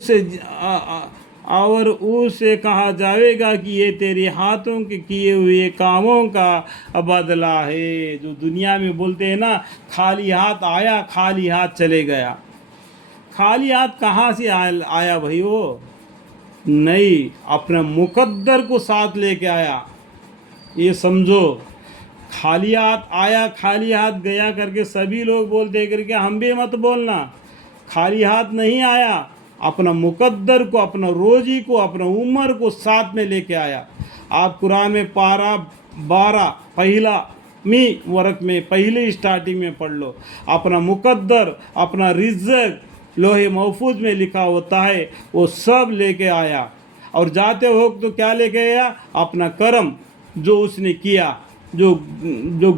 سے اور اسے کہا جائے گا کہ یہ تیرے ہاتھوں کے کیے ہوئے کاموں کا بدلہ ہے. جو دنیا میں بولتے ہیں نا خالی ہاتھ آیا خالی ہاتھ چلے گیا. خالی ہاتھ کہاں سے آیا بھائیو؟ نہیں، اپنے مقدر کو ساتھ لے کے آیا. یہ سمجھو، خالی ہاتھ آیا خالی ہاتھ گیا کر کے سبھی لوگ بولتے کر کے ہم بھی مت بولنا. خالی ہاتھ نہیں آیا، اپنا مقدر کو، اپنا روزی کو، اپنا عمر کو ساتھ میں لے کے آیا. آپ قرآن میں پارہ 12 پہلا ورق میں پہلے اسٹارٹنگ میں پڑھ لو. اپنا مقدر، اپنا رزق لوح محفوظ میں لکھا ہوتا ہے، وہ سب لے کے آیا. اور جاتے وقت تو کیا لے کے آیا؟ اپنا کرم جو اس نے کیا، جو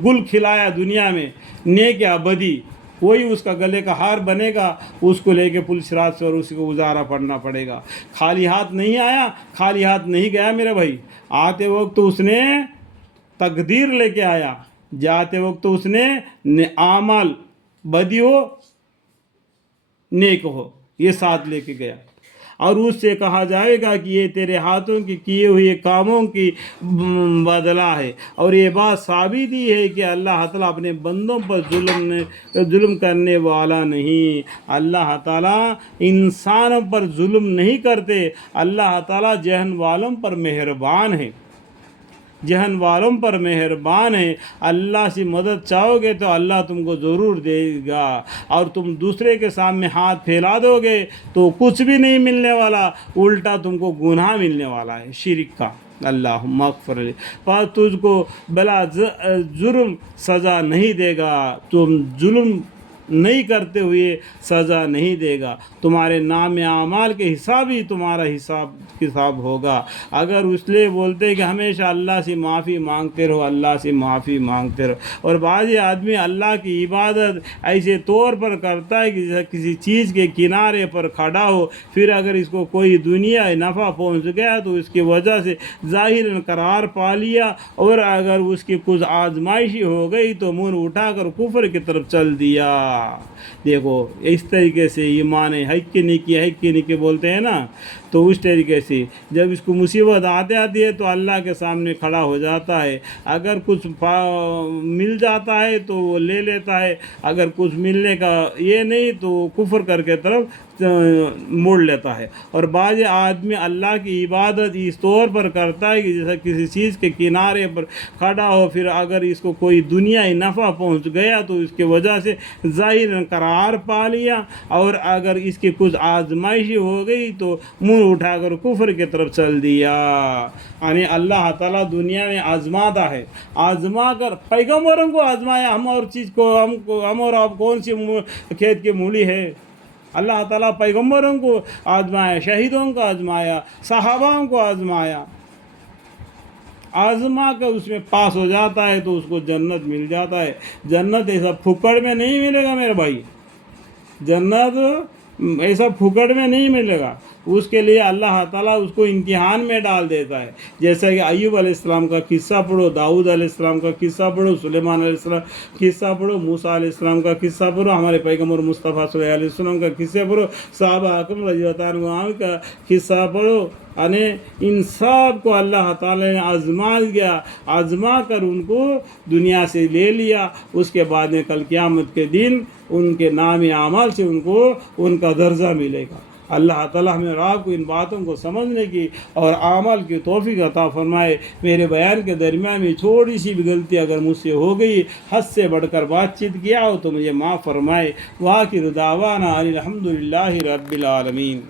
گل کھلایا دنیا میں، نیک یا بدی، وہی اس کا گلے کا ہار بنے گا. اس کو لے کے پولیس رات سے اور اسی کو گزارا پڑنا پڑے گا. خالی ہاتھ نہیں آیا، خالی ہاتھ نہیں گیا میرے بھائی. آتے وقت اس نے تقدیر لے کے آیا، جاتے وقت اس نے اعمال بدی ہو نیک ہو یہ ساتھ لے کے گیا. اور اس سے کہا جائے گا کہ یہ تیرے ہاتھوں کی کیے ہوئے کاموں کی بدلہ ہے. اور یہ بات ثابت ہی ہے کہ اللہ تعالیٰ اپنے بندوں پر ظلم کرنے والا نہیں. اللہ تعالیٰ انسانوں پر ظلم نہیں کرتے. اللہ تعالیٰ جہن والوں پر مہربان ہے، جہن والوں پر مہربان ہے. اللہ سے مدد چاہو گے تو اللہ تم کو ضرور دے گا. اور تم دوسرے کے سامنے ہاتھ پھیلا دو گے تو کچھ بھی نہیں ملنے والا، الٹا تم کو گناہ ملنے والا ہے شرک کا. اللہم اغفر لی. پر تجھ کو بلا جرم سزا نہیں دے گا، تم ظلم نہیں کرتے ہوئے سزا نہیں دے گا. تمہارے نام اعمال کے حساب ہی تمہارا حساب کتاب ہوگا. اگر اس لیے بولتے کہ ہمیشہ اللہ سے معافی مانگتے رہو، اللہ سے معافی مانگتے رہو. اور بعض آدمی اللہ کی عبادت ایسے طور پر کرتا ہے کہ جیسے کسی چیز کے کنارے پر کھڑا ہو، پھر اگر اس کو کوئی دنیا نفع پہنچ گیا تو اس کی وجہ سے ظاہراً قرار پا لیا، اور اگر اس کی کچھ آزمائشی ہو گئی تو منہ اٹھا کر کفر کی طرف چل دیا. دیکھو اس طریقے سے ایمان حق کی نیکی بولتے ہیں نا، تو اس طریقے سے جب اس کو مصیبت آتی ہے تو اللہ کے سامنے کھڑا ہو جاتا ہے. اگر کچھ مل جاتا ہے تو وہ لے لیتا ہے، اگر کچھ ملنے کا یہ نہیں تو کفر کر کے طرف موڑ لیتا ہے. اور بعض آدمی اللہ کی عبادت اس طور پر کرتا ہے کہ جیسا کسی چیز کے کنارے پر کھڑا ہو، پھر اگر اس کو کوئی دنیائی نفع پہنچ گیا تو اس کی وجہ سے ظاہراً قرار پا لیا، اور اگر اس کی کچھ آزمائشی ہو گئی تو منہ اٹھا کر کفر کی طرف چل دیا. یعنی اللہ تعالیٰ دنیا میں آزماتا ہے، آزما کر پیغمبروں کو آزمایا. ہم اور چیز کو ہم اور آپ کون سی کھیت کی مولی ہے؟ اللہ تعالیٰ پیغمبروں کو آزمایا، شہیدوں کو آزمایا، صحاباؤں کو آزمایا. آزما کر اس میں پاس ہو جاتا ہے تو اس کو جنت مل جاتا ہے. جنت ایسا پھکڑ میں نہیں ملے گا میرے بھائی، جنت ایسا پھکڑ میں نہیں ملے گا. اس کے لیے اللہ تعالیٰ اس کو امتحان میں ڈال دیتا ہے. جیسا کہ ایوب علیہ السلام کا قصہ پڑھو، داؤد علیہ السلام کا قصہ پڑھو، سلیمان علیہ السلام کا قصہ پڑھو، موسیٰ علیہ السلام کا قصہ پڑھو، ہمارے پیغمبر مصطفیٰ صلی اللہ علیہ وسلم کا قصہ پڑھو، صحابہ اکرام رضی اللہ عنہم کا قصہ پڑھو. یعنی ان سب کو اللہ تعالیٰ نے آزما کر ان کو دنیا سے لے لیا. اس کے بعد میں کل قیامت کے دن ان کے نام اعمال سے ان کو ان کا درجہ ملے گا. اللہ تعالیٰ ہمیں اور آپ کو ان باتوں کو سمجھنے کی اور عمل کی توفیق عطا فرمائے. میرے بیان کے درمیان میں چھوٹی سی بھی غلطی اگر مجھ سے ہو گئی، حد سے بڑھ کر بات چیت کیا ہو تو مجھے معاف فرمائے. وآخر دعوانا الحمدللہ رب العالمین.